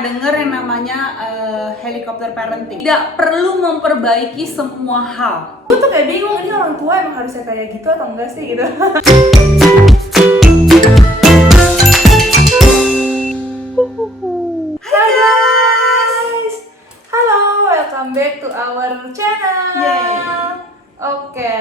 pernah denger yang namanya helikopter parenting? Tidak perlu memperbaiki semua hal. Gue tuh kayak bingung, ini orang tua emang harusnya kayak gitu atau enggak sih gitu. Hai guys, halo, welcome back to our channel. Oke,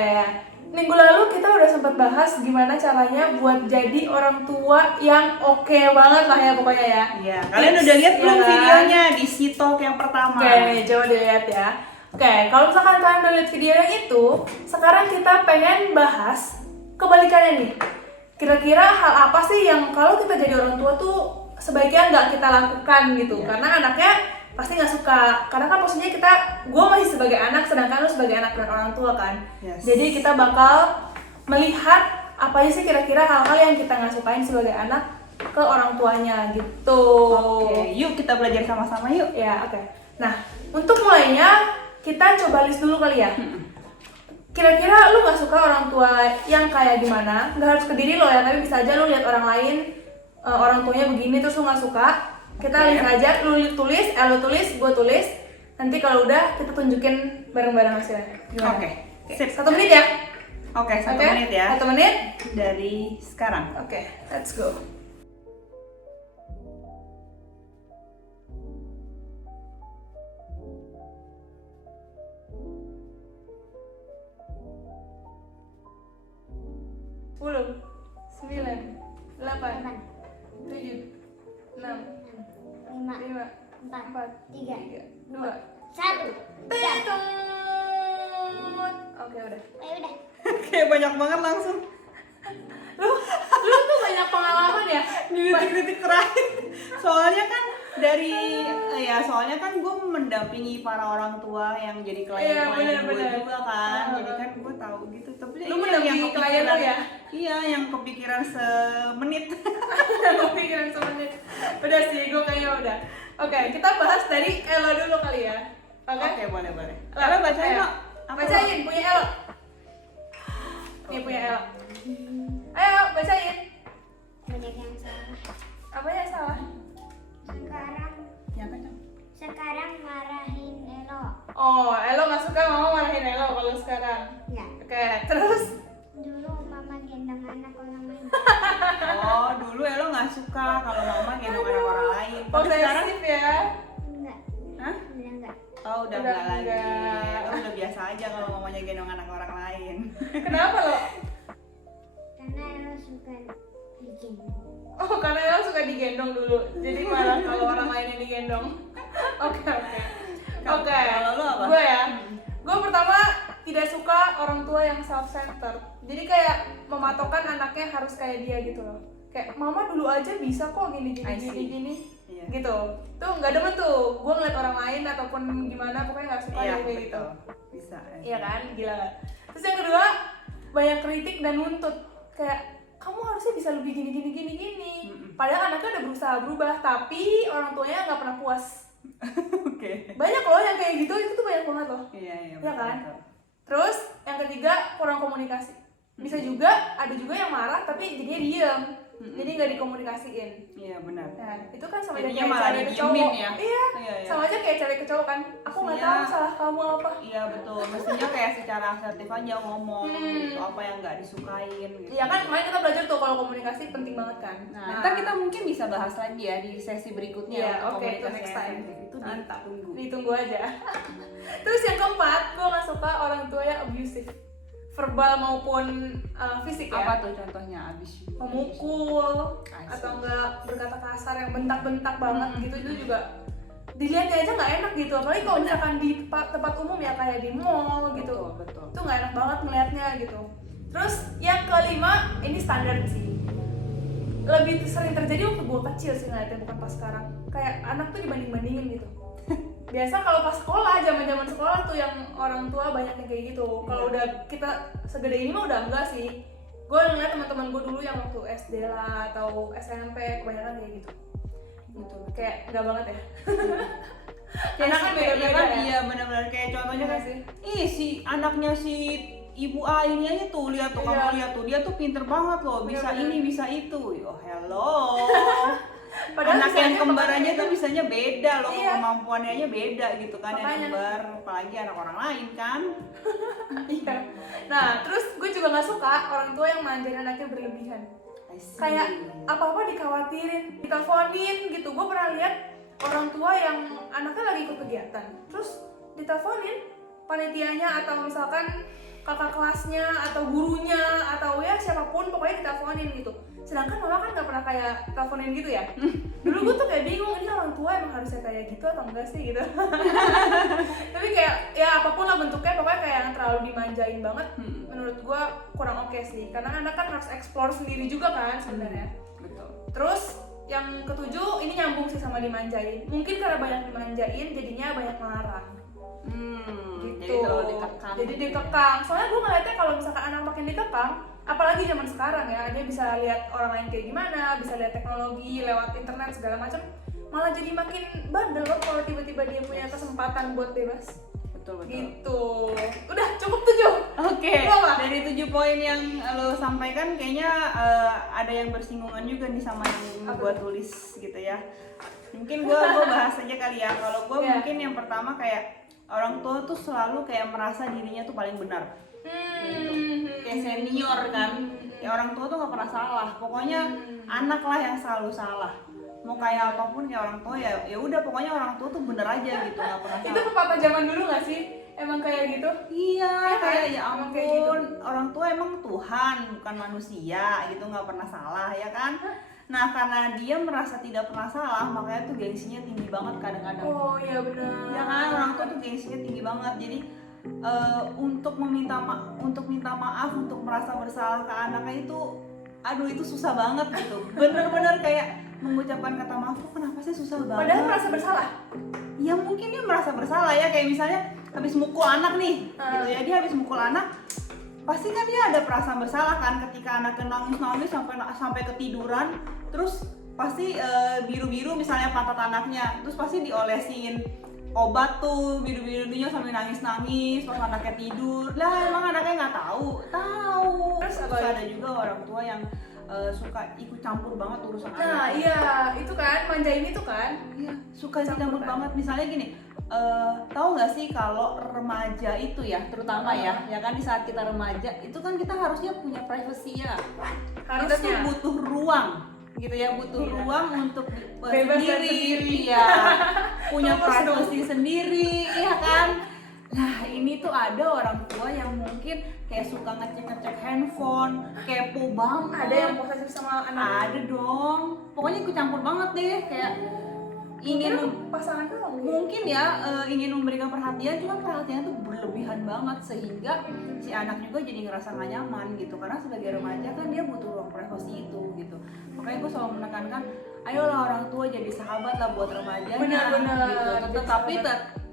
minggu lalu kita udah sempat bahas gimana caranya buat jadi orang tua yang oke banget lah ya pokoknya ya. Iya, kalian udah lihat belum videonya di Sitok yang pertama? Oke, nih coba dilihat ya. Oke, kalau misalkan kalian udah lihat videonya itu, sekarang kita pengen bahas kebalikannya nih. Kira-kira hal apa sih yang kalau kita jadi orang tua tuh sebaiknya nggak kita lakukan gitu? Karena anaknya pasti nggak suka. Karena kan maksudnya gue masih sebagai anak, sedangkan lu sebagai anak dan orang tua kan. Jadi kita bakal melihat apa aja sih kira-kira hal-hal yang kita nggak sukain sebagai anak ke orang tuanya gitu. Oke, yuk kita belajar sama-sama yuk. Ya, oke. Nah, untuk mulainya kita coba list dulu kali ya. Kira-kira lu nggak suka orang tua yang kayak gimana? Nggak harus ke diri lo ya, tapi bisa aja lu lihat orang lain, orang tuanya begini terus lu nggak suka. Kita list aja, lu tulis, lu tulis, gue tulis. Nanti kalau udah kita tunjukin bareng-bareng hasilnya. Gimana? Oke. Sip. 1 menit ya? Oke, 1 menit ya. 1 menit Dari sekarang. Oke, let's go. Sepuluh, 9, 8, 7, 6, 5, 4, 3, 2, 1. Oke, udah. Kayak banyak banget langsung. Lu tuh banyak pengalaman ya? Di titik-titik terakhir. Soalnya kan gue mendampingi para orang tua yang jadi klien-klien gue juga kan. Jadi kan gue tahu gitu. Tapi Lu mendampingi klien lo ya? Iya, yang kepikiran semenit. Kepikiran semenit. Udah sih, gue kayaknya udah. Oke, kita bahas dari Elo dulu kali ya. Oke, boleh. Elo bacain lo. Bacain, punya Elo. Nih punya Elo. Ayo, bacain. Banyak yang salah. Apa yang salah? Sekarang marahin Elo. Oh, Elo nggak suka mama marahin Elo kalau sekarang. Ya. Oke, terus? Dulu mama gendong anak orang lain. Oh, dulu Elo nggak suka kalau mama gendong anak orang lain. Tapi sekarang Posesif ya? Enggak. Hah? Udah enggak. Oh, udah Udah enggak lagi. enggak. Oh, udah biasa aja kalau mamanya gendong anak orang lain. Kenapa lo? Karena Elo suka digendong. Oh, karena Elo suka digendong dulu. Jadi malah kalau orang lain yang digendong. Oke. Kalau lo apa? Gue ya. Gue pertama tidak suka orang tua yang self-centered. Jadi kayak mematokkan anaknya harus kayak dia gitu loh. Kayak mama dulu aja bisa kok gini. Iya. Gitu. Tuh nggak demen tuh. Gue ngeliat orang lain ataupun gimana pokoknya nggak suka Iya, kayak gitu. Bisa. Iya kan? Gila kan? Terus yang kedua, banyak kritik dan nuntut. Kayak kamu harusnya bisa lebih gini. Padahal anaknya udah berusaha berubah, tapi orang tuanya nggak pernah puas. Oke. Banyak loh yang kayak gitu, itu tuh banyak banget loh. Iya, Iya kan? betul. Terus yang ketiga, kurang komunikasi. Bisa juga, ada juga yang marah tapi jadinya diem. Jadi nggak dikomunikasiin. Iya, benar. Nah, itu kan sama aja Jadinya kayak malah cewek ke didiemin cowok. ya? Iya, Iya. sama aja kayak cewek ke cowok kan. Aku nggak Mestinya- tahu salah kamu apa. Iya, betul. Mestinya kayak secara asertif aja ngomong gitu, apa yang nggak disukain gitu. Iya kan, kemarin kita belajar tuh kalau komunikasi penting banget kan. Nah, ntar kita mungkin bisa bahas lagi ya di sesi berikutnya. Iya, untuk oke, itu komunikasi next yang time. efektif. Itu Mantap. ditunggu. Ditunggu aja. Terus yang keempat, gue nggak suka orang tua yang abusive, verbal maupun fisik ya. Apa tuh contohnya abis Memukul atau enggak berkata kasar yang bentak-bentak banget gitu, itu juga dilihatnya aja nggak enak gitu. Apalagi kalau misalkan di tempat umum ya kayak di mall gitu, Betul. itu nggak enak banget ngelihatnya gitu. Terus yang kelima, ini standar sih, lebih sering terjadi waktu gue kecil sih ngeliatnya, bukan pas sekarang. Kayak anak tuh dibanding-bandingin gitu. Biasa kalau pas sekolah, zaman sekolah tuh yang orang tua banyak yang kayak gitu. Kalau udah kita segede ini mah udah enggak sih. Gue ngeliat teman-teman gue dulu yang waktu SD lah atau SMP kebanyakan kayak gitu. Betul. Kayak enggak banget ya. Kayak Anak kan beda-beda ya. Iya, benar-benar kayak contohnya Iya kan sih. ih si anaknya si Ibu A ini aja tuh, lihat tuh, Iya. kamu lihat tuh, dia tuh pinter banget loh, bisa Bener-bener. ini bisa itu. Oh hello. Padahal Anak yang bisanya kembar aja makanya tuh bisanya beda loh, Iya. kemampuannya aja beda gitu kan yang Makanya. kembar, apalagi anak orang lain kan. Iya. Nah, terus gue juga nggak suka orang tua yang manjain anaknya berlebihan. I see. Kayak apa-apa dikhawatirin, diteleponin gitu. Gue pernah lihat orang tua yang anaknya lagi ikut kegiatan, terus diteleponin panitianya atau misalkan kakak kelasnya atau gurunya atau ya siapapun, pokoknya diteleponin gitu. Sedangkan mama kan nggak pernah kayak teleponin gitu ya. Dulu gue tuh kayak bingung, ini orang tua emang harusnya kayak gitu atau enggak sih gitu. Tapi kayak ya apapun lah bentuknya, pokoknya kayak yang terlalu dimanjain banget. Menurut gue kurang oke sih, karena anak kan harus explore sendiri juga kan sebenarnya. Betul. Terus yang ketujuh, ini nyambung sih sama dimanjain. Mungkin karena banyak dimanjain jadinya banyak melarang. Jadi Gitu. terlalu dikekang. Jadi dikekang. Soalnya gue ngeliatnya kalau misalkan anak makin dikekang, apalagi zaman sekarang ya, dia bisa lihat orang lain kayak gimana, bisa lihat teknologi lewat internet segala macam, malah jadi makin bandel loh kalau tiba-tiba dia punya kesempatan buat bebas. Betul. Gitu. Udah cukup 7. Oke, Lu apa? dari 7 poin yang lo sampaikan kayaknya ada yang bersinggungan juga nih sama yang Apa gue tuh? tulis gitu ya. Mungkin gue bahas aja kali ya. Kalau gue Iya. mungkin yang pertama kayak orang tua tuh selalu kayak merasa dirinya tuh paling benar. Kayak senior kan. Ya orang tua tuh nggak pernah salah. Pokoknya anak lah yang selalu salah. Mau kayak apapun kayak orang tua ya udah pokoknya orang tua tuh bener aja gitu, nggak pernah Itu salah. pepatah zaman dulu nggak sih? Emang kayak gitu? Iya, Iya kan? kayak ya Emang kayak gitu. ampun, orang tua emang Tuhan, bukan manusia gitu, nggak pernah salah ya kan. Nah karena dia merasa tidak pernah salah, makanya tuh gengsinya tinggi banget kadang-kadang. Oh iya benar. Ya kan, orang tua tuh gengsinya tinggi banget. Jadi untuk minta maaf, untuk merasa bersalah ke anaknya itu, aduh itu susah banget gitu. Bener-bener kayak mengucapkan kata maaf tuh kenapa sih susah banget. Padahal merasa bersalah. Ya mungkin dia merasa bersalah ya, kayak misalnya habis mukul anak nih, gitu ya, dia habis mukul anak, pasti kan dia ada perasaan bersalah kan ketika anaknya nangis sampai ketiduran, terus pasti biru-biru misalnya pantat anaknya, terus pasti diolesin obat tuh biru-birunya sambil nangis-nangis pas anaknya tidur. Lah emang anaknya nggak tahu. Terus apa Terus lagi? ada juga orang tua yang suka ikut campur banget urusan Nah anak. iya, itu kan manjain itu kan. Iya, suka Campur campur kan? banget. Misalnya gini, tahu nggak sih kalau remaja itu ya, terutama ya kan di saat kita remaja itu kan kita harusnya punya privacy ya. Kita tuh Harusnya. butuh ruang, gitu ya, butuh Iya. ruang untuk Bebas dan sendiri. ya, punya Terus privacy sendiri, ya kan. Nah ini tuh ada orang tua yang mungkin kayak suka ngecek handphone, kepo banget. Ada yang posesif sama anak. Ada dong, pokoknya ikut campur banget deh, kayak ingin pasangan dong. mungkin ya ingin memberikan perhatian, cuma perhatiannya tuh berlebihan banget sehingga si anak juga jadi ngerasa gak nyaman gitu, karena sebagai remaja kan dia butuh ruang privasi itu gitu. Makanya gue selalu menekankan, ayolah orang tua jadi sahabat lah buat remajanya. Benar-benar. Gitu.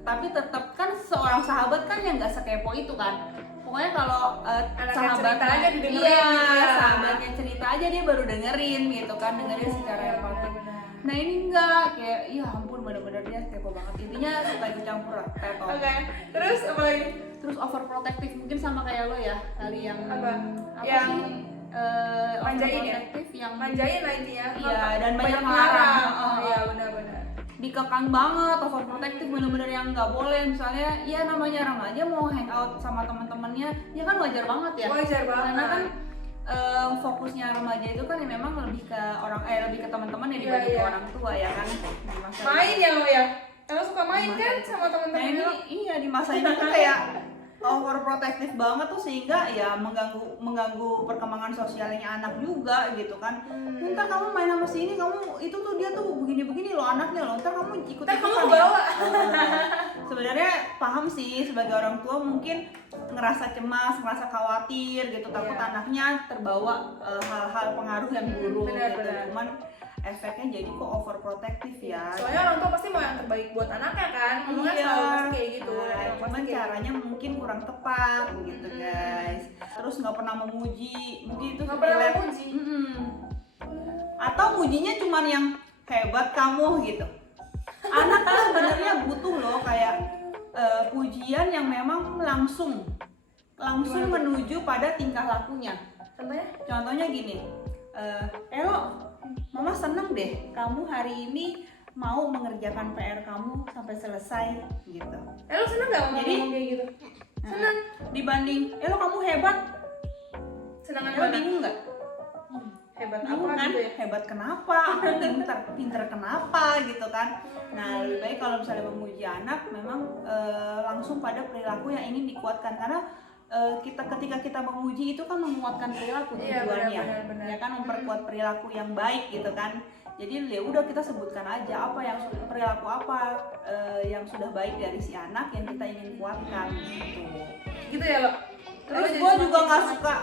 Tapi tetap kan seorang sahabat kan yang nggak sekepo itu kan. Pokoknya kalau Anaknya cerita aja didengerin iya, gitu ya. sahabatnya cerita aja dia baru dengerin gitu kan, dengerin secara empati. Benar-benar. Nah ini enggak, kayak ya ampun bener-bener dia kepo banget. Intinya suka ikut campur lah, teto. Oke, terus apa lagi? Terus overprotective mungkin sama kayak lo ya, kali yang Apa? apa Yang sih? manjain ya? Overprotective yang Manjain lah intinya. Iya, dan banyak melarang. melarang. Iya benar-benar. dikekang banget, overprotective, bener-bener yang nggak boleh. Misalnya ya namanya remaja mau hangout sama teman-temannya, ya kan wajar banget ya. Wajar banget. Karena kan fokusnya remaja itu kan ya memang lebih ke lebih ke teman-teman ya Iya, dibanding ke iya. orang tua ya kan. Di masa Main ya lo ya? Lo suka main Di masa kan itu. sama Nah teman-teman ini lo? iya di masa ini tuh kayak overprotective banget tuh, sehingga ya mengganggu perkembangan sosialnya anak juga gitu kan. Ntar kamu main sama sini, kamu itu tuh dia tuh begini-begini loh anaknya loh, ntar kamu ikut Ntar kamu ikutan kebawa. Sebenarnya paham sih, sebagai orang tua mungkin ngerasa cemas, ngerasa khawatir gitu, takut Iya. anaknya terbawa hal-hal pengaruh yang buruk benar, gitu. benar. Cuman efeknya jadi kok overprotective ya. Soalnya orang tua pasti mau yang terbaik buat anaknya kan. Ngomongnya selalu pasti kayak gitu. Nah, Emang pasti cuman kayak gitu. caranya mungkin kurang tepat gitu guys. Terus nggak pernah memuji, mungkin itu Nggak pernah relate. memuji? Atau mujinya cuman yang hebat kamu gitu. Anak tuh sebenarnya butuh loh kayak pujian yang memang langsung Gimana tuh? menuju pada tingkah lakunya. Contohnya? Gini, Elo, Mama seneng deh kamu hari ini mau mengerjakan PR kamu sampai selesai gitu. Lo seneng gak Jadi, ngomong kayak gitu? Seneng. Dibanding, lo kamu hebat, Senangan lo mana? bingung nggak? Hebat Bingung apa kan? gitu ya? Hebat kenapa? Aku pinter kenapa gitu kan? Nah lebih baik kalau misalnya memuji anak memang langsung pada perilaku yang ingin dikuatkan karena ketika kita memuji itu kan menguatkan perilaku Iya, tujuannya, benar. ya kan memperkuat perilaku yang baik gitu kan. Jadi ya udah kita sebutkan aja apa yang perilaku apa yang sudah baik dari si anak yang kita ingin kuatkan gitu. Gitu ya lo? Terus Jadi gue juga semakin nggak semangat. suka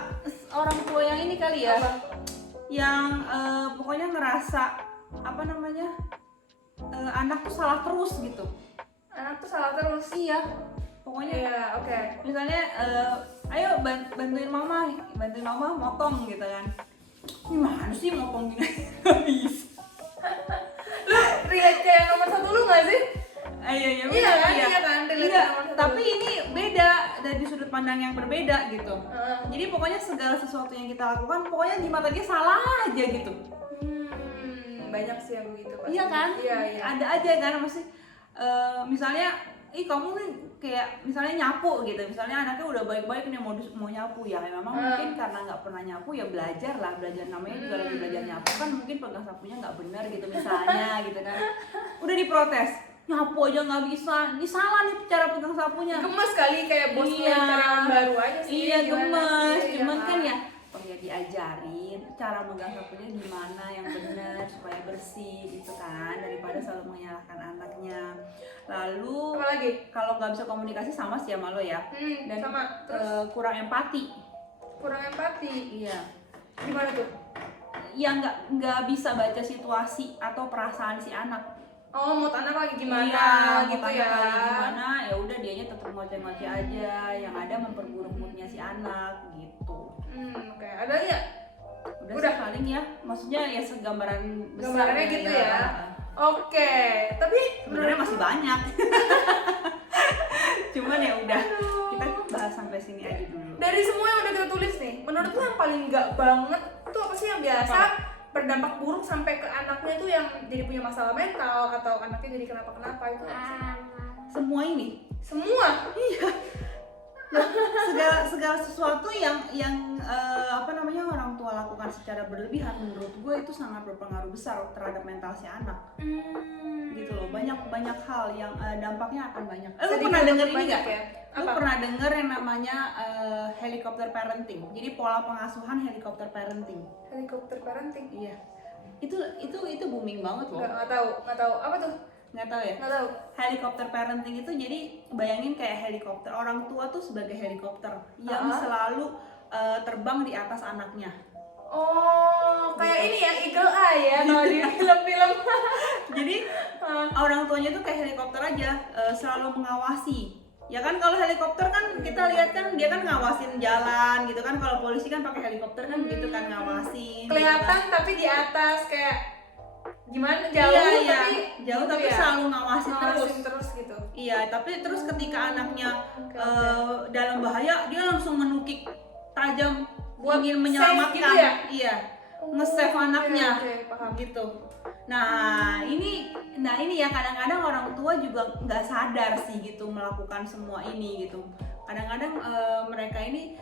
orang tua yang ini kali ya, Apa? yang pokoknya ngerasa apa namanya anak tuh salah terus gitu. Anak tuh salah terus. Iya, pokoknya Iya, oke. misalnya ayo bantuin mama motong gitu kan. Gimana sih motong gini? Gak bisa. Lu relate kayak nomor 1 lu gak sih? Iya Iya kan? Iya kan? Relate Iya, nomor 1. tapi ini beda dari sudut pandang yang berbeda gitu. Heeh. Jadi pokoknya segala sesuatu yang kita lakukan pokoknya di mata dia salah aja gitu. Banyak sih yang begitu pasti. Iya kan? Iya. Ada aja kan masih misalnya kamu nih kayak misalnya nyapu gitu. Misalnya anaknya udah baik-baik nih mau nyapu ya. Memang mungkin karena nggak pernah nyapu ya belajar namanya juga lagi belajar nyapu kan mungkin pegang sapunya nggak benar gitu misalnya gitu kan. Udah diprotes. Nyapu aja nggak bisa. Ini salah nih cara pegang sapunya. Gemes kali kayak bos Iya. karyawan baru aja sih. Iya Gimana gemes, sih? cuman Ya kan ya diajarin cara megang sapunya gimana yang benar supaya bersih gitu kan daripada selalu menyalahkan anaknya. Lalu Apa lagi? kalau nggak bisa komunikasi sama sih sama lo ya dan sama. Terus kurang empati. kurang empati. Iya. Gimana tuh? Ya nggak bisa baca situasi atau perasaan si anak. Oh, mood anak lagi gimana Iya, gitu makanya ya. lagi gimana ya udah dianya tetap ngoceh-ngoceh aja yang ada memperburuk moodnya si anak gitu. Oke. Ada ya? Udah sih paling ya, maksudnya ya segambaran besar Gambarannya gitu ya. Oke. Tapi Sebenarnya masih banyak. Cuman ya udah kita bahas sampai sini aja dulu. dari semua yang udah kita tulis nih, menurut lu yang paling enggak banget tuh apa sih yang biasa berdampak buruk sampai ke anaknya tuh yang jadi punya masalah mental atau anaknya jadi kenapa-kenapa itu? Semua ini, Semua. segala sesuatu yang apa namanya orang tua lakukan secara berlebihan menurut gue itu sangat berpengaruh besar terhadap mental si anak. Gitu loh, banyak hal yang dampaknya akan banyak. Lu pernah denger ini nggak? ya? Lu pernah denger yang namanya helicopter parenting? Jadi pola pengasuhan helicopter parenting. Helikopter parenting? Iya. Itu booming banget loh. Nggak tahu. Apa tuh? Nggak tahu ya? Nggak tahu. Helicopter parenting itu jadi bayangin kayak helikopter. Orang tua tuh sebagai helikopter yang selalu terbang di atas anaknya. Oh, kayak ini ya Eagle Eye ya kalau di film-film. Jadi orang tuanya tuh kayak helikopter aja, selalu mengawasi. Ya kan kalau helikopter kan kita lihat kan dia kan ngawasin jalan gitu kan. Kalau polisi kan pakai helikopter kan gitu kan ngawasin. Kelihatan gitu kan. tapi di atas kayak gimana jauh Iya, tapi jauh gitu tapi ya? selalu ngawasin terus. Ngawasin terus gitu. Iya, tapi terus ketika anaknya Oke. dalam bahaya dia langsung menukik tajam Buat ingin save menyelamatkan. gitu ya? Iya. Nge-save anaknya. Oke, paham. Gitu. Nah ini ya kadang-kadang orang tua juga nggak sadar sih gitu melakukan semua ini gitu. Kadang-kadang mereka ini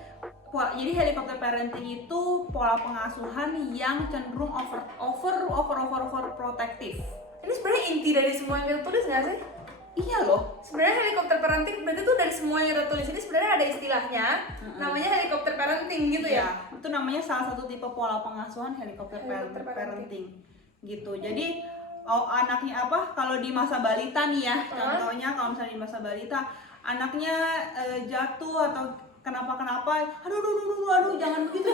jadi helicopter parenting itu pola pengasuhan yang cenderung over protective. Ini sebenarnya inti dari semua yang kita tulis nggak sih? Iya loh. Sebenarnya helikopter parenting berarti tuh dari semua yang kita tulis ini sebenarnya ada istilahnya namanya helikopter parenting gitu ya? Itu namanya salah satu tipe pola pengasuhan helicopter Helicopter parenting gitu. Jadi anaknya apa? Kalau di masa balita nih ya, contohnya kalau misalnya di masa balita anaknya jatuh atau kenapa-kenapa, aduh jangan begitu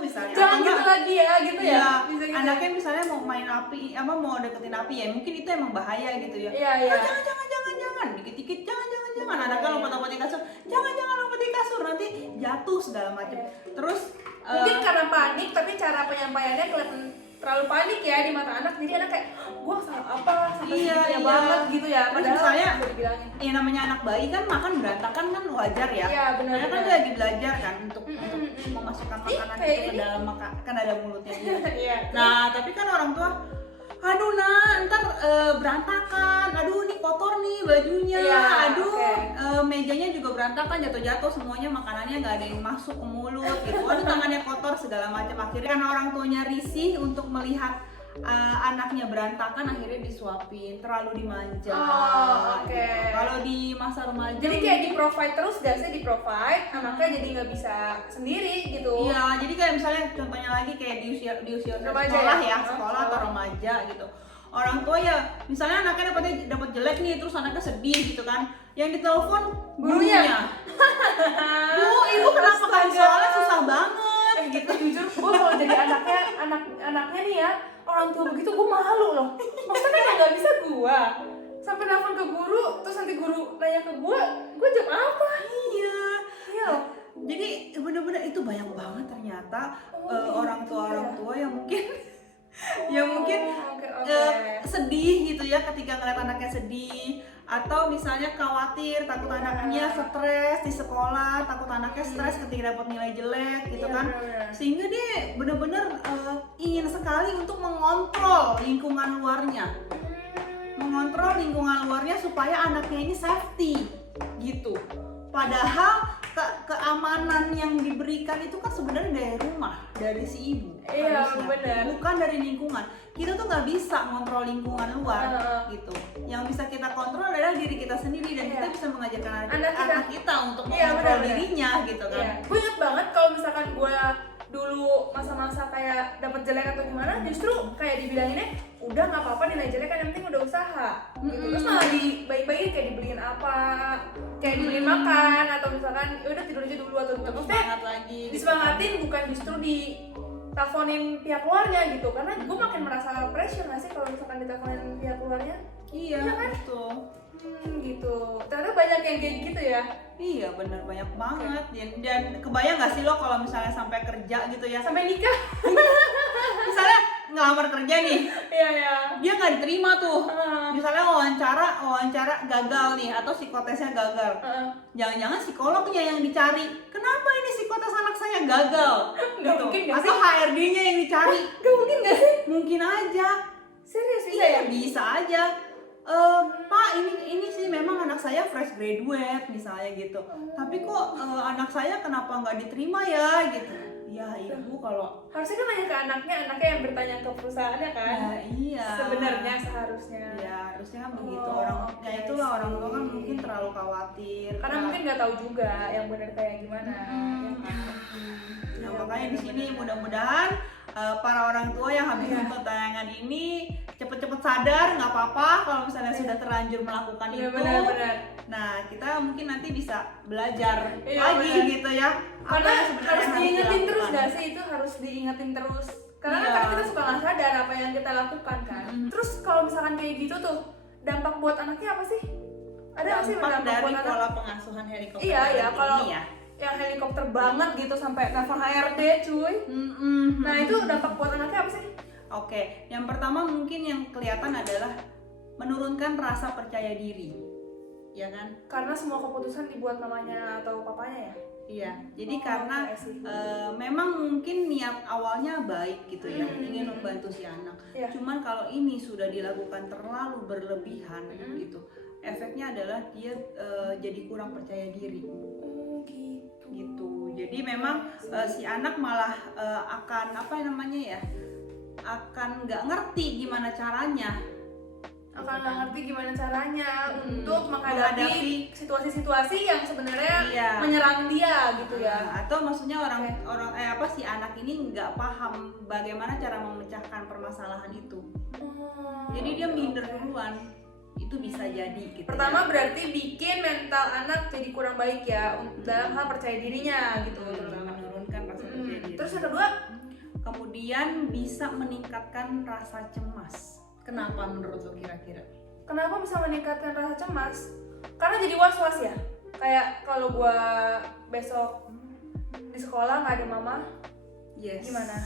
misalnya. Jangan Atau gitu enggak, lagi ya gitu ya? Iya, Bisa gitu anaknya misalnya mau main api, mau deketin api ya, mungkin itu emang bahaya gitu ya. Iya. Jangan, dikit-dikit jangan. Anaknya lompat-lompat di kasur, jangan lompat di kasur, nanti jatuh segala macam. Terus Mungkin karena panik tapi cara penyampaiannya kelihatan terlalu panik ya di mata anak, jadi anak kayak gua salah apa sampai segitunya banget gitu ya. Terus Padahal misalnya, bisa dibilangin. ya namanya anak bayi kan makan berantakan kan wajar ya. Iya, benar. Karena kan dia lagi belajar kan untuk memasukkan makanan kayak itu ke ini. dalam kan ada mulutnya dia. Iya. Nah, tapi kan orang tua aduh nah ntar berantakan, aduh nih kotor nih bajunya, Iya, aduh oke. mejanya juga berantakan, jatuh-jatuh semuanya, makanannya nggak ada yang masuk ke mulut gitu, aduh tangannya kotor segala macam. Akhirnya karena orang tuanya risih untuk melihat anaknya berantakan, akhirnya disuapin, terlalu dimanja. Oh, oke. Gitu. Kalau di masa remaja Jadi kayak di-provide terus gak sih? Di-provide, anaknya jadi nggak bisa sendiri gitu. iya, jadi kayak misalnya contohnya lagi kayak di usia Remaja sekolah ya? ya, sekolah atau remaja gitu. Orang tua ya, misalnya anaknya dapat jelek nih, terus anaknya sedih gitu kan. Yang ditelepon Gurunya. Bu, ibu kenapa kan Astaga. soalnya susah banget Gitu jujur, gue kalau jadi anaknya nih ya, orang tua begitu gue malu loh. Maksudnya kan nggak bisa gue sampai nelfon ke guru, terus nanti guru nanya ke gue jawab apa? Iya. Iya loh. Jadi bener-bener itu banyak banget ternyata orang tua yang mungkin Oke. sedih gitu ya ketika ngeliat anaknya sedih, atau misalnya khawatir, takut anaknya stres di sekolah, takut anaknya stres ketika dapat nilai jelek gitu Iya, kan. bener-bener. Sehingga dia bener-bener ingin sekali untuk mengontrol lingkungan luarnya supaya anaknya ini safety gitu. Padahal keamanan yang diberikan itu kan sebenarnya dari rumah, dari si ibu. Iya, harusnya. benar. Bukan dari lingkungan. Kita tuh nggak bisa ngontrol lingkungan luar gitu. Yang bisa kita kontrol adalah diri kita sendiri, dan Iya. kita bisa mengajarkan Anak anak kita untuk Iya, mengontrol benar-benar. dirinya gitu kan. Iya. Gue inget banget kalau misalkan gue dulu masa-masa kayak dapat jelek atau gimana, justru kayak dibilanginnya udah nggak apa-apa nilai jelek kan, yang penting udah usaha gitu. Terus malah dibaik-baikin kayak dibeliin apa, kayak dibeliin makan, atau misalkan ya udah tidur aja dulu atau gitu. Maksudnya Semangat lagi. gitu. disemangatin, bukan justru diteleponin pihak keluarnya gitu. Karena gue makin merasa pressure nggak sih kalau misalkan diteleponin pihak keluarnya. Iya, Iya kan? betul. Gitu. Ternyata banyak yang kayak gitu ya. Iya bener, banyak banget. Dan kebayang gak sih lo kalau misalnya sampai kerja gitu ya, Sampai nikah. misalnya ngelamar kerja nih, Iya ya. dia nggak diterima tuh. Misalnya wawancara gagal nih, atau psikotesnya gagal. Jangan-jangan psikolognya yang dicari. Kenapa ini psikotes anak saya gagal? Nggak Gitu. mungkin nggak Atau HRD-nya yang dicari. Gak mungkin gak sih? Mungkin aja. Serius bisa Iya, ya? bisa aja. Pak, ini sih memang anak saya fresh graduate misalnya gitu. Tapi kok anak saya kenapa nggak diterima ya gitu. Ya ibu kalau Harusnya kan nanya ke anaknya yang bertanya ke perusahaannya kan? ya iya. Sebenarnya seharusnya. Ya harusnya kan begitu. Oh, Orang oke, ya itulah orang tua kan sih. mungkin terlalu khawatir. Karena mungkin nggak tahu juga yang benar kayak gimana. Ya kan? Nah, makanya di sini mudah-mudahan para orang tua yang habis Iya. nonton tayangan ini cepet-cepet sadar, nggak apa-apa kalau misalnya sudah terlanjur melakukan Iya itu. benar-benar. Nah, kita mungkin nanti bisa belajar Iya, lagi benar. gitu ya. Apa Karena yang sebenarnya harus diingetin terus dilakukan. gak sih? Itu harus diingetin terus. Karena Iya. kan kita suka nggak sadar apa yang kita lakukan kan. Terus kalau misalkan kayak gitu tuh, dampak buat anaknya apa sih? Ada nggak sih Dampak dampak dari buat anak? pola pengasuhan helikopter Iya, iya, ini kalau ya. yang helikopter banget gitu sampai telepon HRD cuy. Nah itu dampak buat anaknya apa sih? Oke, yang pertama mungkin yang kelihatan adalah menurunkan rasa percaya diri, ya kan? Karena semua keputusan dibuat mamanya atau papanya ya? Iya, jadi Oh, karena oke sih. memang mungkin niat awalnya baik gitu ya, Hmm. ingin membantu si anak. Iya. Cuman kalau ini sudah dilakukan terlalu berlebihan gitu, efeknya adalah dia jadi kurang percaya diri. Oh Gitu. Jadi memang si anak malah akan apa namanya ya, akan nggak ngerti gimana caranya. Akan nggak ngerti gimana caranya Hmm, untuk menghadapi menghadapi situasi-situasi yang sebenarnya Iya. menyerang dia gitu ya. Atau maksudnya si anak ini nggak paham bagaimana cara memecahkan permasalahan itu. Jadi dia minder duluan. Itu bisa jadi gitu. Pertama berarti bikin mental anak jadi kurang baik ya dalam hal percaya dirinya gitu terutama. menurunkan rasa percaya diri. Terus yang kedua, Kemudian bisa meningkatkan rasa cemas. Kenapa menurut lo kira-kira? kenapa bisa meningkatkan rasa cemas? Karena jadi was-was ya. Kayak kalau gua besok di sekolah nggak ada mama, Yes. gimana?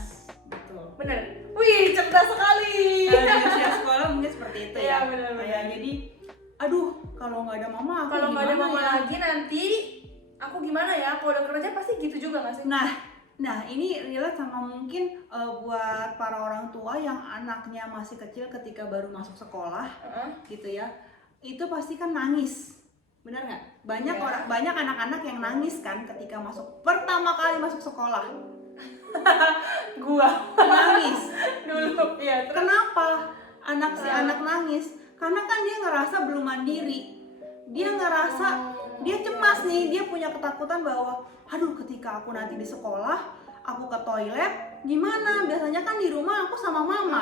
Betul. Bener? Wih, cerdas sekali. Nah, di usia sekolah mungkin seperti itu Iya, ya. benar-benar. Kayak jadi, aduh kalau nggak ada mama aku Kalau nggak ada gimana mama ya? lagi nanti aku gimana ya? Kalau udah kerja pasti gitu juga nggak sih? Nah, Nah, ini relate sama mungkin buat para orang tua yang anaknya masih kecil ketika baru masuk sekolah, gitu ya. Itu pasti kan nangis, benar nggak? Banyak anak-anak yang nangis kan ketika pertama kali masuk sekolah. Gua Nangis. dulu ya. Kenapa anak nangis? Karena kan dia ngerasa belum mandiri. Dia ngerasa dia cemas nih, dia punya ketakutan bahwa aduh ketika aku nanti di sekolah, aku ke toilet gimana? Biasanya kan di rumah aku sama mama.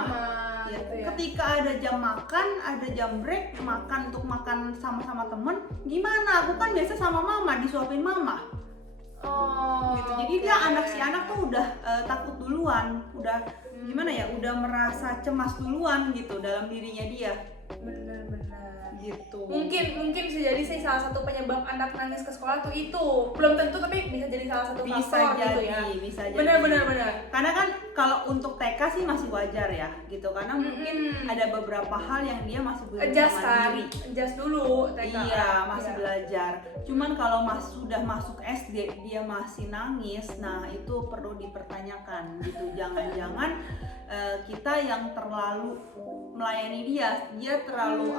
Ya, gitu ya. ketika ada jam makan, ada jam break, untuk makan sama-sama temen, gimana? Aku kan biasa sama mama, disuapin mama. Gitu. Jadi dia si anak tuh udah takut duluan, udah gimana ya? Udah merasa cemas duluan gitu dalam dirinya dia. Benar-benar Gitu. mungkin bisa jadi sih salah satu penyebab anak nangis ke sekolah tuh itu, belum tentu tapi bisa jadi salah satu faktor gitu ya. Bisa jadi. Benar. Karena kan kalau untuk TK sih masih wajar ya, gitu. Karena mungkin ada beberapa hal yang dia masih belum mandiri. Adjust dulu TK. Iya, masih belajar. Cuman kalau sudah masuk SD dia masih nangis, nah itu perlu dipertanyakan gitu. Jangan-jangan kita yang terlalu melayani dia terlalu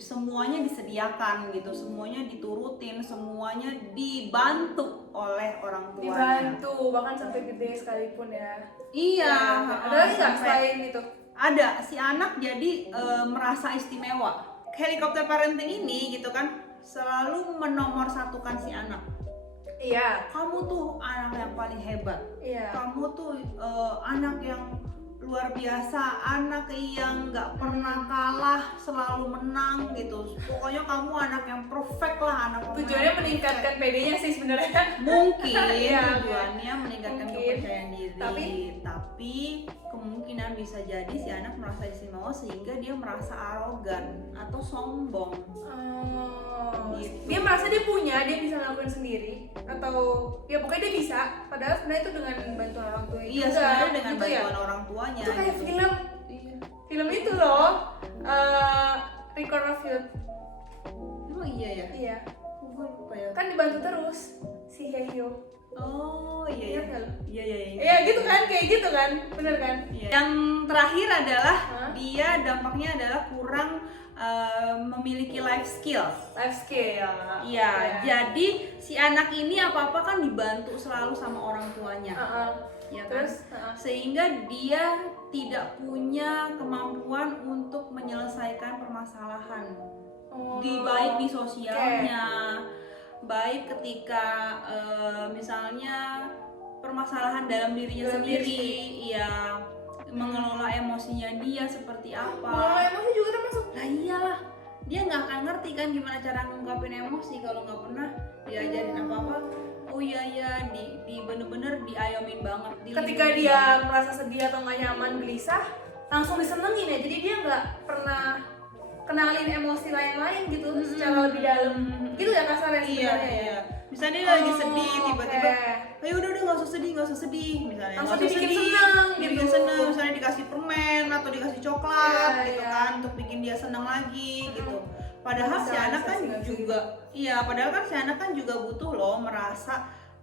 semuanya disediakan gitu, semuanya diturutin, semuanya dibantu oleh orang tuanya. Dibantu bahkan sampai gede sekalipun ya. Iya. Ada lagi nggak selain itu? Ada, si anak jadi merasa istimewa. Helikopter parenting ini gitu kan selalu menomorsatukan si anak. Iya. Kamu tuh anak yang paling hebat. Iya. Kamu tuh anak yang luar biasa, anak yang nggak pernah kalah, selalu menang gitu. Pokoknya kamu anak yang perfect lah, anak Tujuannya meningkatkan PD-nya sih sebenarnya. mungkin Iya, tujuannya meningkatkan mungkin. kepercayaan diri, tapi kemungkinan bisa jadi si anak merasa istimewa sehingga dia merasa arogan atau sombong. Gitu. Dia merasa dia punya, dia bisa ngelakuin sendiri, atau ya pokoknya dia bisa. Padahal sebenarnya itu dengan bantuan orang tua. Iya, sebenarnya dengan gitu bantuan ya? orang tuanya. Itu kayak gitu. film itu loh, Record of Youth. Oh iya ya. Iya. Gue lupa ya. Kan dibantu terus si Hye-hyo. Oh iya ya. Ingat nggak lo? Iya. Iya gitu kan, kayak gitu kan, bener kan? Iya. Yang terakhir adalah Hah? dia dampaknya adalah kurang memiliki life skill. Life skill. Iya, jadi si anak ini apa-apa kan dibantu selalu sama orang tuanya. Ya kan? Terus, sehingga dia tidak punya kemampuan untuk menyelesaikan permasalahan. Baik di sosialnya, baik ketika misalnya permasalahan dalam dirinya sendiri, iya, mengelola emosinya dia seperti apa. Mengelola emosi juga termasuk. Nah iyalah, dia nggak akan ngerti kan gimana cara ngungkapin emosi kalau nggak pernah diajarin apa-apa. Oh iya, di bener-bener diayomin banget. Ketika dia merasa sedih atau nggak nyaman, gelisah, langsung disenengin ya. Jadi dia nggak pernah kenalin emosi lain-lain gitu secara lebih dalam. Gitu ya kasarnya sebenarnya ya. Misalnya dia lagi sedih, tiba-tiba, ayo udah nggak usah sedih, misalnya. Langsung Nggak usah dibikin sedih, seneng dibikin gitu. seneng, misalnya dikasih permen atau dikasih coklat, Iya, gitu iya. kan, untuk bikin dia seneng lagi, gitu. Padahal si Bisa, anak kan bisa. juga, padahal kan si anak kan juga butuh loh merasa,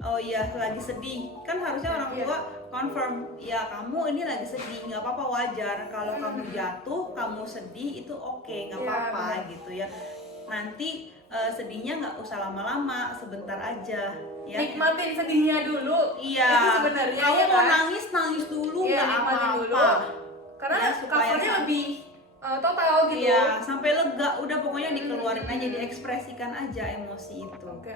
oh iya lagi sedih. Kan harusnya orang tua confirm, ya kamu ini lagi sedih, nggak apa-apa, wajar. Kalau kamu jatuh, kamu sedih itu oke, nggak Iya, apa-apa benar. gitu ya. Nanti sedihnya nggak usah lama-lama, sebentar aja ya. Nikmatin sedihnya dulu. Iya. Itu sebenarnya Kamu ya mau kan? nangis dulu, Iya, nggak nikmatin dulu. apa-apa. Karena Ya, supaya covernya sam- lebih total gitu. Iya, sampai lega, udah pokoknya dikeluarin aja, diekspresikan aja emosi itu. Oke.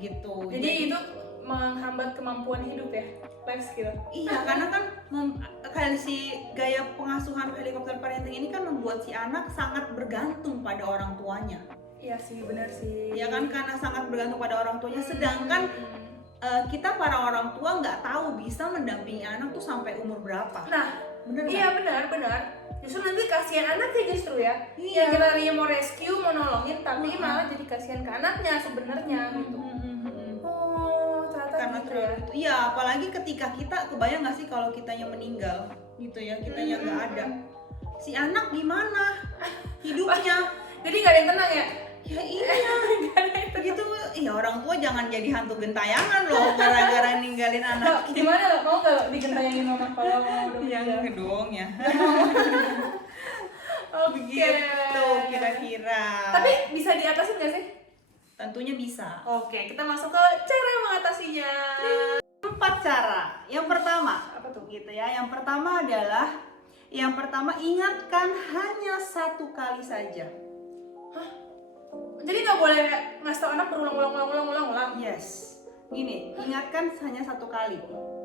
Gitu. Jadi itu menghambat kemampuan hidup ya, life skill. Iya, karena kan kayak si gaya pengasuhan helikopter parenting ini kan membuat si anak sangat bergantung pada orang tuanya. Iya sih, benar sih. Ya kan, karena sangat bergantung pada orang tuanya, sedangkan kita para orang tua nggak tahu bisa mendampingi anak tuh sampai umur berapa. Nah, Bener nggak? iya benar. Justru nanti kasihan anaknya justru ya. Iya. Yang kita tadinya mau rescue, mau nolongin, tapi malah jadi kasihan ke anaknya sebenarnya gitu. Oh, ternyata Karena gitu ya. terlalu itu. Iya, apalagi ketika kita, kebayang nggak sih kalau kitanya meninggal gitu ya, kitanya nggak ada. Si anak gimana hidupnya? Jadi nggak ada yang tenang ya? Ya Ya iya, gitu. Iya, orang tua jangan jadi hantu gentayangan loh gara-gara ninggalin anak. Gimana lo? Mau nggak lo digentayangin mama kalau mau udah Yang meninggal? kedong ya. Oke. Begitu kira-kira. Tapi bisa diatasin nggak sih? Tentunya bisa. Oke, kita masuk ke cara mengatasinya. 4 cara. Yang pertama, Apa tuh? gitu ya. Yang pertama adalah ingatkan hanya 1 kali saja. Jadi nggak boleh ngasih tau anak berulang-ulang. Yes. Gini, ingatkan hanya 1 kali.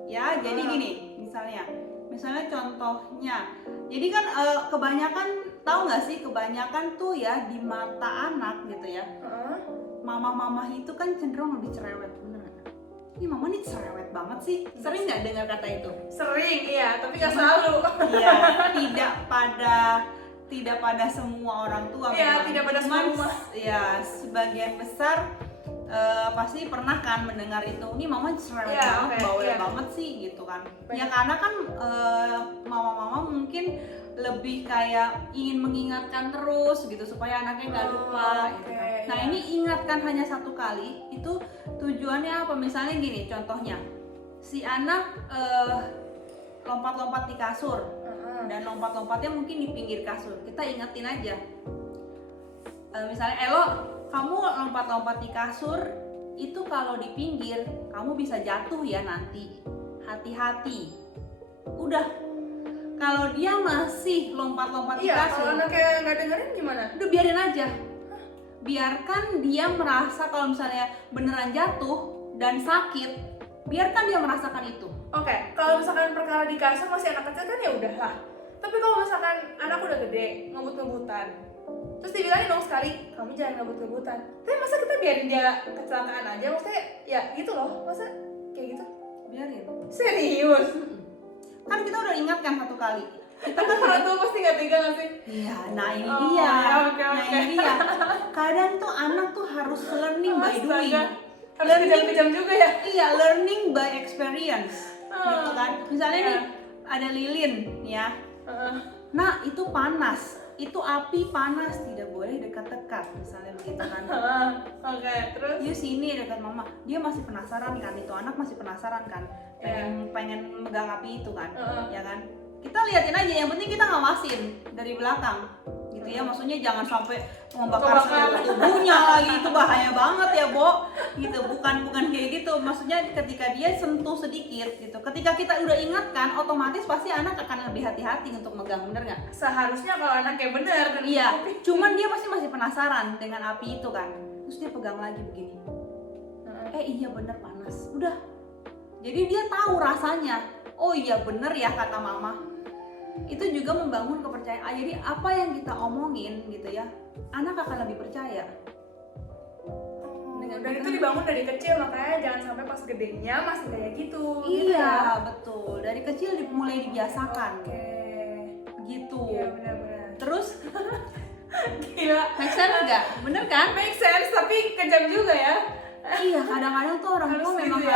Ya, jadi gini, misalnya contohnya. Jadi kan kebanyakan, tahu nggak sih, kebanyakan tuh ya di mata anak gitu ya. Mama-mama itu kan cenderung lebih cerewet, bener nggak? Ini mama nih cerewet banget sih. Sering nggak dengar kata itu? Sering, iya, tapi nggak selalu. Iya, tidak pada semua orang tua. Iya, memang. tidak pada Cuman, semua. ya, sebagian besar pasti pernah kan mendengar itu. Ini mama cerewet Iya, banget, oke, bawel iya. banget sih gitu kan. Banyak. Ya karena kan mama-mama mungkin lebih kayak ingin mengingatkan terus gitu supaya anaknya nggak lupa gitu kan. oke, Nah iya. ini ingatkan hanya 1 kali, itu tujuannya apa? Misalnya gini, contohnya si anak lompat-lompat di kasur dan lompat-lompatnya mungkin di pinggir kasur. Kita ingetin aja, misalnya Elo, kamu lompat-lompat di kasur itu kalau di pinggir kamu bisa jatuh ya nanti, hati-hati. Udah, kalau dia masih lompat-lompat di Iya, kalau kasur, anaknya nggak dengerin gimana? udah biarin aja. Biarkan dia merasa kalau misalnya beneran jatuh dan sakit, biarkan dia merasakan itu. Oke, kalau misalkan perkara di kasur masih anak kecil kan ya udahlah. Tapi kalau misalkan anak udah gede, ngebut-ngebutan, terus dibilangin dong sekali, kamu jangan ngebut-ngebutan. Tapi masa kita biarin dia kecelakaan aja? Maksudnya ya gitu loh, masa kayak gitu? Biarin. Serius? Kan kita udah ingatkan 1 kali. Kita Kan orang tua pasti nggak tega nggak sih? Iya, nah ini Oh, dia. oke. Nah ini dia. Kadang tuh anak tuh harus learning by doing. Astaga. Harus kejam-kejam juga ya? Iya, learning by experience. Gitu kan. Misalnya Iya. nih ada lilin ya. Nah, itu panas. Itu api panas, tidak boleh dekat-dekat. Misalnya begitu kan. Oke, terus? Dia sini dekat mama. Dia masih penasaran kan, itu anak masih penasaran kan. Pengen megang api itu kan. Ya kan? Kita liatin aja, yang penting kita ngawasin dari belakang gitu ya. Maksudnya jangan sampai membakar seluruh tubuhnya lagi, itu bahaya banget ya, Bo. Gitu, bukan kayak gitu. Maksudnya ketika dia sentuh sedikit gitu. Ketika kita udah ingatkan, otomatis pasti anak akan lebih hati-hati untuk megang, bener nggak? Seharusnya kalau anaknya bener dan Iya, cuman dia pasti masih penasaran dengan api itu kan. Terus dia pegang lagi begini. Iya bener panas. Udah. Jadi dia tahu rasanya. Oh iya bener ya kata mama. Itu juga membangun kepercayaan. Jadi apa yang kita omongin gitu ya, anak akan lebih percaya. Dan itu dibangun dari kecil, makanya jangan sampai pas gedenya masih kayak gitu. gitu Iya ya? betul. Dari kecil mulai dibiasakan. Oke. Gitu. Iya benar-benar. Terus Gila. make sense nggak? Bener kan? Make sense, tapi kejam juga ya. Iya, kadang-kadang tuh orang tua Harus memang gitu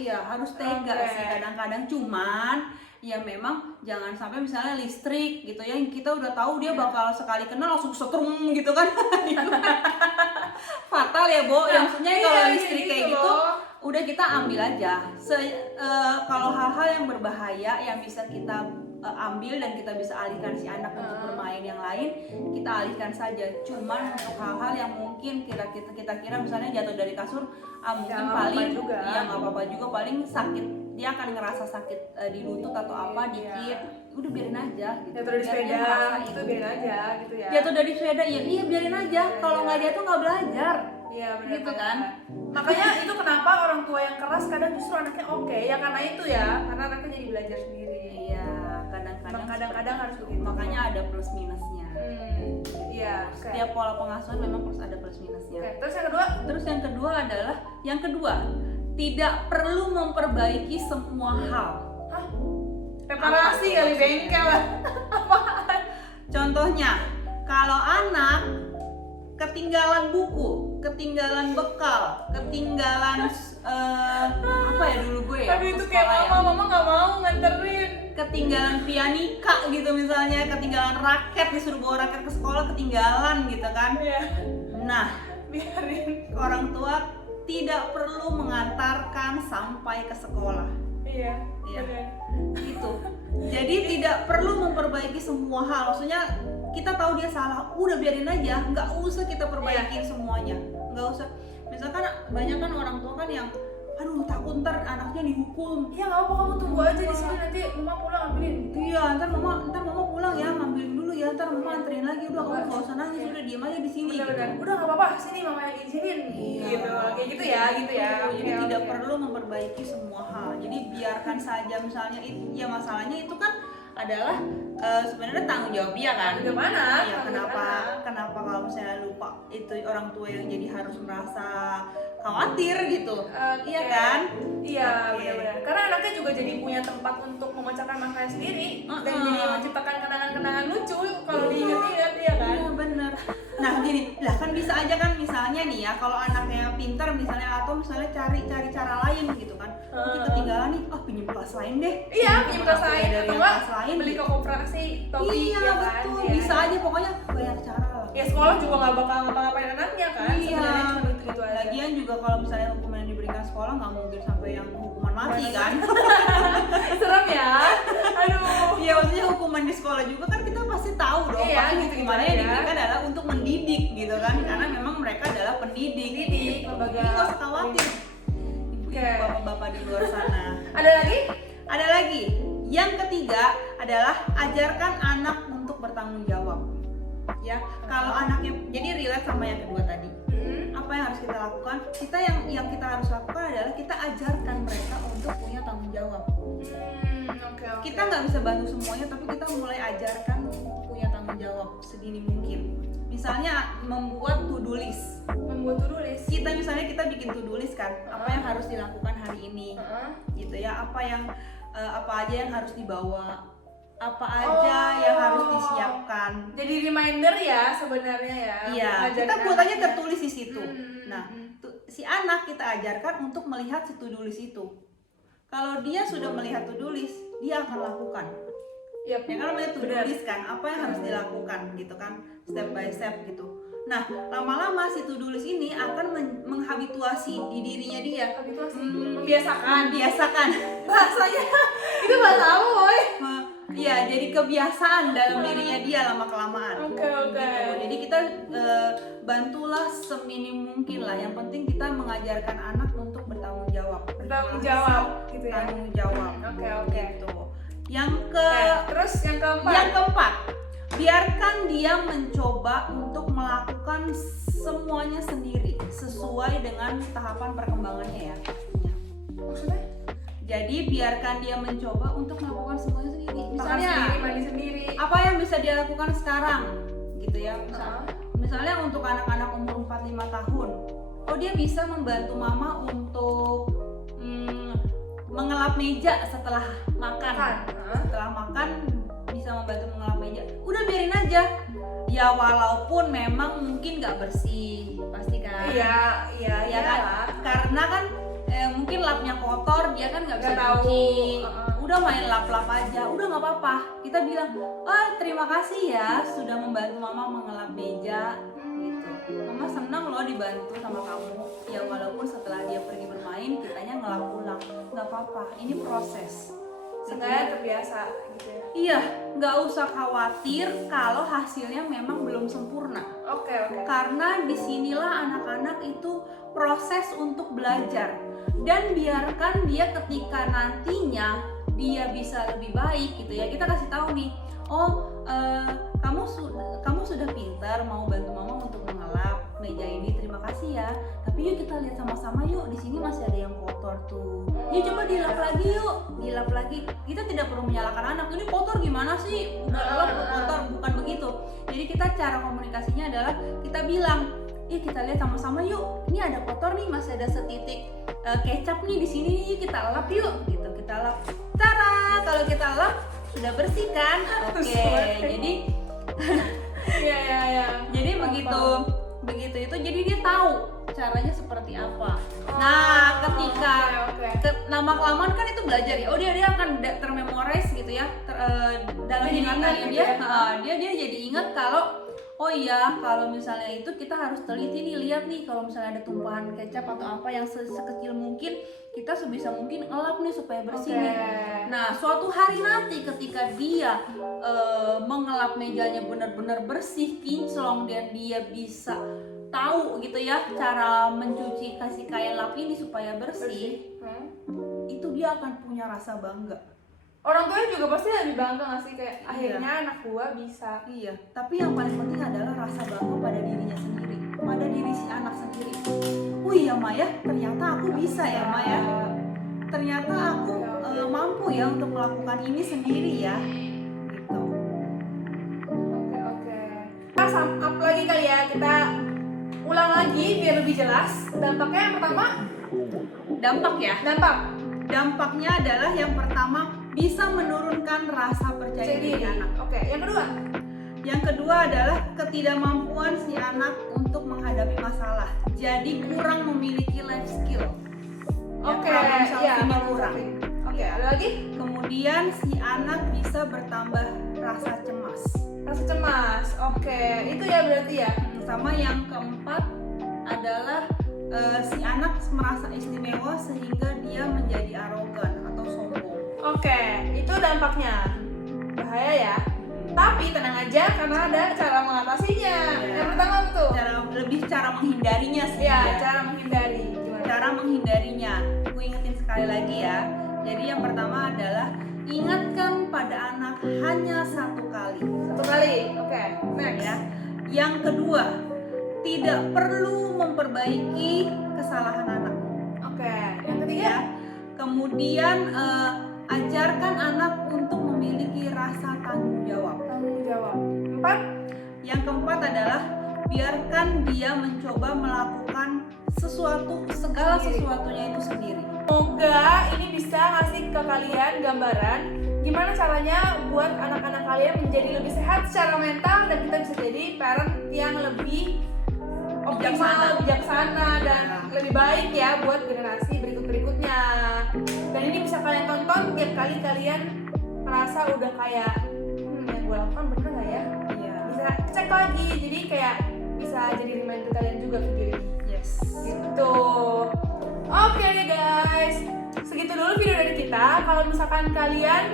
ya? harus tega Oke. sih kadang-kadang, cuman ya memang jangan sampai misalnya listrik gitu ya, yang kita udah tahu dia bakal sekali kena langsung setrum gitu kan. Fatal ya, Bo. Yang maksudnya Iya, kalau listrik kayak gitu loh. udah kita ambil aja. Kalau hal-hal yang berbahaya yang bisa kita ambil dan kita bisa alihkan si anak untuk bermain yang lain, kita alihkan saja. Cuman untuk hal-hal yang mungkin kita kira misalnya jatuh dari kasur, mungkin nggak paling apa-apa juga. ya nggak apa-apa juga, paling sakit, dia akan ngerasa sakit di lutut atau apa Iya. dikit, udah biarin aja gitu. Jatuh dari Biar dia sepeda, ngerasain. itu biarin aja gitu ya. Jatuh dari sepeda ya iya biarin aja, kalau nggak jatuh nggak belajar. Iya benar. Gitu kan. Makanya itu kenapa orang tua yang keras kadang justru anaknya oke, ya karena itu ya, karena anaknya jadi belajar sendiri. Iya, Emang kadang-kadang kadang-kadang seperti harus itu. begitu. Makanya ada plus minusnya. Iya. oke. Setiap pola pengasuhan memang harus ada plus minusnya. Oke, terus yang kedua? Terus yang kedua, tidak perlu memperbaiki semua hal. Hah? Reparasi Apa kali maksudnya? bengkel. Apaan? Contohnya, kalau anak ketinggalan buku, ketinggalan bekal, ketinggalan apa ya dulu gue ya? Tapi itu waktu kayak sekolah ya. mama nggak mau nganterin. Ketinggalan pianika gitu misalnya, ketinggalan raket, disuruh bawa raket ke sekolah ketinggalan gitu kan. Iya. Nah, biarin. Orang tua tidak perlu mengantarkan sampai ke sekolah. Iya, Iya. benar. Gitu. Jadi tidak perlu memperbaiki semua hal. Maksudnya kita tahu dia salah, udah biarin aja, nggak usah kita perbaikin semuanya, nggak usah. Misalkan banyak kan orang tua kan yang, aduh takut ntar anaknya dihukum. Iya nggak apa, kamu tunggu aja di sini, nanti mama pulang ambilin. Iya, ntar mama pulang ya, ngambilin dulu ya, ntar mama anterin lagi, udah kamu nggak usah nangis, udah diem aja di sini. Benar-benar. Udah nggak apa-apa, sini mama yang izinin. Iya. Gitu, kayak gitu ya, gitu ya. Jadi Oke, tidak oke. perlu memperbaiki semua hal. Jadi biarkan saja, misalnya ya masalahnya itu kan adalah sebenarnya tanggung jawab dia kan. Bagaimana? Iya, kenapa kalau misalnya lupa itu orang tua yang jadi harus merasa khawatir gitu. Iya kan? Iya, Oke. benar-benar. Karena anaknya juga jadi punya tempat untuk memecahkan masalahnya sendiri dan jadi menciptakan kenangan-kenangan lucu kalau diingat-ingat, iya kan? Iya bener. Nah gini, lah kan bisa aja kan misalnya nih ya, kalau anaknya pintar misalnya, atau misalnya cari cara lain gitu kan. Nanti ketinggalan nih, pinjem kelas lain deh. Iya, pinjam kelas lain dari atau yang enggak kelas lain. beli ke koperasi topi, Iya ya kan? betul, Iya. bisa aja pokoknya banyak cara lah. Ya sekolah juga nggak bakal ngapa-ngapain anaknya kan? Iya. Sebenarnya cuma gitu aja. Lagian juga kalau misalnya hukuman yang diberikan sekolah nggak mungkin sampai yang hukuman mati kan. Serem ya. Aduh. Iya, maksudnya hukuman di sekolah juga kan kita pasti tahu dong. Iya, pasti gitu-gitu hukumannya yang aja. diberikan adalah untuk mendidik gitu kan, karena memang mereka adalah pendidik. Pendidik, lembaga. Jadi nggak usah khawatir. Oke. Bapak-bapak di luar sana. Ada lagi? Ada lagi. Yang ketiga adalah ajarkan anak untuk bertanggung jawab. Ya, kalau anaknya jadi relate sama yang kedua tadi. Apa yang harus kita lakukan? Kita yang kita harus lakukan adalah kita ajarkan mereka untuk punya tanggung jawab. Oke. Kita nggak bisa bantu semuanya, tapi kita mulai ajarkan punya tanggung jawab sedini mungkin. Misalnya membuat to-do list. Membuat to-do list. Kita misalnya kita bikin to-do list kan, apa yang harus dilakukan hari ini, gitu ya. Apa aja yang harus dibawa, apa aja yang harus disiapkan. Jadi reminder ya sebenarnya ya. Iya, Ngajarin kita buat aja anaknya. tertulis di situ. Nah, si anak kita ajarkan untuk melihat si to-do list itu. Kalau dia sudah melihat to-do list, dia akan lakukan. Yap. Ya kan namanya to-do Benar. list kan, apa yang harus dilakukan gitu kan, step by step gitu. Nah, lama-lama si to-do list ini akan menghabituasi di dirinya dia. Habituasi. Membiasakan. Biasakan. Bahasanya itu bahasa apa, boy? Iya, jadi kebiasaan dalam dirinya dia lama-kelamaan. Oke. Gitu. Jadi kita bantulah seminim mungkin lah. Yang penting kita mengajarkan anak untuk bertanggung jawab. Bertanggung jawab gitu ya. Tanggung jawab. Oke. Gitu. Yang Terus yang keempat. Yang keempat, biarkan dia mencoba untuk melakukan semuanya sendiri sesuai dengan tahapan perkembangannya ya. Maksudnya? Jadi biarkan dia mencoba untuk melakukan semuanya sendiri. Makan Misalnya sendiri, mandi sendiri. apa yang bisa dia lakukan sekarang, gitu ya. Misalnya untuk anak-anak umur 4-5 tahun, dia bisa membantu mama untuk mengelap meja setelah makan. Setelah makan bisa membantu mengelap meja. Udah biarin aja. Ya walaupun memang mungkin nggak bersih, pasti kan. Iya kan. Karena kan mungkin lapnya kotor, dia kan nggak bisa Nggak tahu. cuci. Udah main lap-lap aja, udah nggak apa-apa. Kita bilang, terima kasih ya sudah membantu mama mengelap meja. Gitu. Mama senang loh dibantu sama kamu. Ya walaupun setelah dia pergi bermain, kitanya ngelap ulang. Nggak apa-apa, ini proses. Seenggaknya terbiasa gitu ya. Iya, nggak usah khawatir kalau hasilnya memang belum sempurna. Oke. Karena disinilah anak-anak itu proses untuk belajar. Dan biarkan dia ketika nantinya dia bisa lebih baik gitu ya. Kita kasih tahu nih, kamu sudah pintar mau bantu mama untuk mengelap meja ini, terima kasih ya. Tapi yuk kita lihat sama-sama yuk, di sini masih ada yang kotor tuh. Yuk coba dilap lagi yuk, dilap lagi. Kita tidak perlu menyalahkan anak, ini kotor gimana sih? Udah lap kotor, bukan begitu. Jadi kita cara komunikasinya adalah kita bilang, kita lihat sama-sama yuk. Ini ada kotor nih, masih ada setitik kecap nih di sini, kita lap yuk. Gitu kita lap. Tara, kalau kita lap sudah bersih kan? Oke. Jadi Iya. jadi begitu itu jadi dia tahu caranya seperti apa. Nah, ketika lama-kelamaan kan itu belajar ya. Dia akan termemorize gitu ya. Dalam Jadi ingatannya ingat gitu dia jadi ingat kalau Oh iya, kalau misalnya itu kita harus teliti nih, lihat nih kalau misalnya ada tumpahan kecap atau apa yang sekecil mungkin, kita sebisa mungkin elap nih supaya bersih nih. Nah, suatu hari nanti ketika dia mengelap mejanya benar-benar bersih, kinclong, dan dia bisa tahu gitu ya cara mencuci kasih kain lap ini supaya bersih, itu dia akan punya rasa bangga. Orang tuanya juga pasti lebih bangga nggak sih, kayak akhirnya anak gua bisa. Iya, tapi yang paling penting adalah rasa bangga pada dirinya sendiri, pada diri si anak sendiri. Oh iya Maya, ternyata aku bisa ya Maya. Ternyata aku mampu ya untuk melakukan ini sendiri ya. Gitu. Oke. Kita sum up lagi kali ya, kita ulang lagi biar lebih jelas. Dampaknya yang pertama, Dampak ya. dampak Dampaknya adalah yang pertama bisa menurunkan rasa percaya diri anak. Oke, yang kedua, Yang kedua adalah ketidakmampuan si anak untuk menghadapi masalah. Jadi kurang memiliki life skill. oke, problem solving-nya iya, problem kurang. solving. Oke, ada lagi? Kemudian si anak bisa bertambah rasa cemas. Rasa cemas. Oke, itu ya berarti ya. Sama yang keempat adalah si anak merasa istimewa sehingga dia menjadi arogan atau sombong. Oke, itu dampaknya. Bahaya ya. Tapi tenang aja karena ada cara mengatasinya. Iya. Yang pertama apa tuh? Cara menghindarinya sih. Iya, ya. cara menghindari. Gimana? Cara menghindarinya. Aku ingetin sekali lagi ya. Jadi yang pertama adalah ingatkan pada anak hanya satu kali. Satu kali. Oke, next. Ya. Yang kedua, tidak perlu memperbaiki kesalahan anak. Oke, yang ketiga. Ya. Kemudian ajarkan anak untuk memiliki rasa tanggung jawab. Tanggung jawab. 4. Yang keempat adalah biarkan dia mencoba melakukan segala sesuatunya itu sendiri. Semoga ini bisa ngasih ke kalian gambaran gimana caranya buat anak-anak kalian menjadi lebih sehat secara mental dan kita bisa jadi parent yang lebih optimal, bijaksana dan lebih baik ya buat generasi berikutnya. Dan ini bisa kalian tonton tiap kali kalian merasa udah kayak yang gue lakukan bener nggak ya? Iya. Bisa cek lagi, jadi kayak bisa jadi reminder kalian juga video ini. Yes. Gitu. Oke guys, segitu dulu video dari kita. Kalau misalkan kalian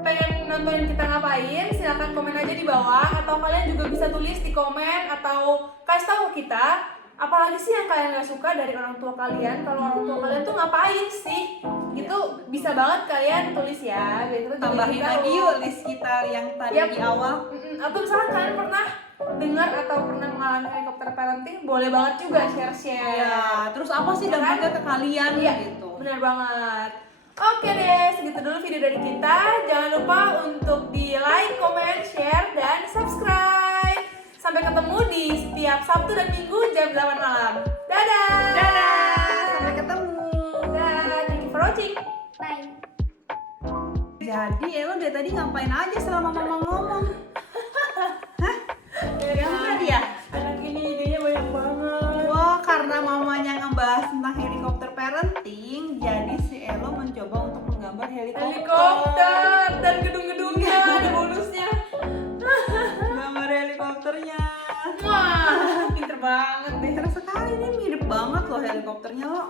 pengen nontonin kita ngapain, silahkan komen aja di bawah. Atau kalian juga bisa tulis di komen atau kasih tahu kita apalagi sih yang kalian gak suka dari orang tua kalian. Kalau orang tua kalian tuh ngapain sih? Gitu bisa banget kalian tulis ya. Biar kita Tambahin juga lagi tahu. yuk list kita yang tadi Yap. di awal. Atau misalkan kalian pernah dengar atau pernah mengalami helikopter parenting, boleh banget juga share-share. Ya, terus apa sih Ya kan? dampaknya ke kalian Iya, gitu. benar banget. Oke deh, segitu dulu video dari kita. Jangan lupa untuk di like, comment, share, dan subscribe. Sampai ketemu di setiap Sabtu dan Minggu jam 8 malam. Dadah! Dadah, sampai ketemu. Dadah, thank you for watching. Bye. Jadi Elo dari tadi ngapain aja selama mama ngomong? Hah? Gimana dia? Anak ini idenya banyak banget. Wah, karena mamanya ngebahas tentang helikopter parenting, jadi si Elo mencoba untuk menggambar Helikopter dan gedung-gedungnya ada bonusnya. Gambar helikopternya. Wah, pinter banget deh. Pinter sekali, ini mirip banget loh helikopternya lo.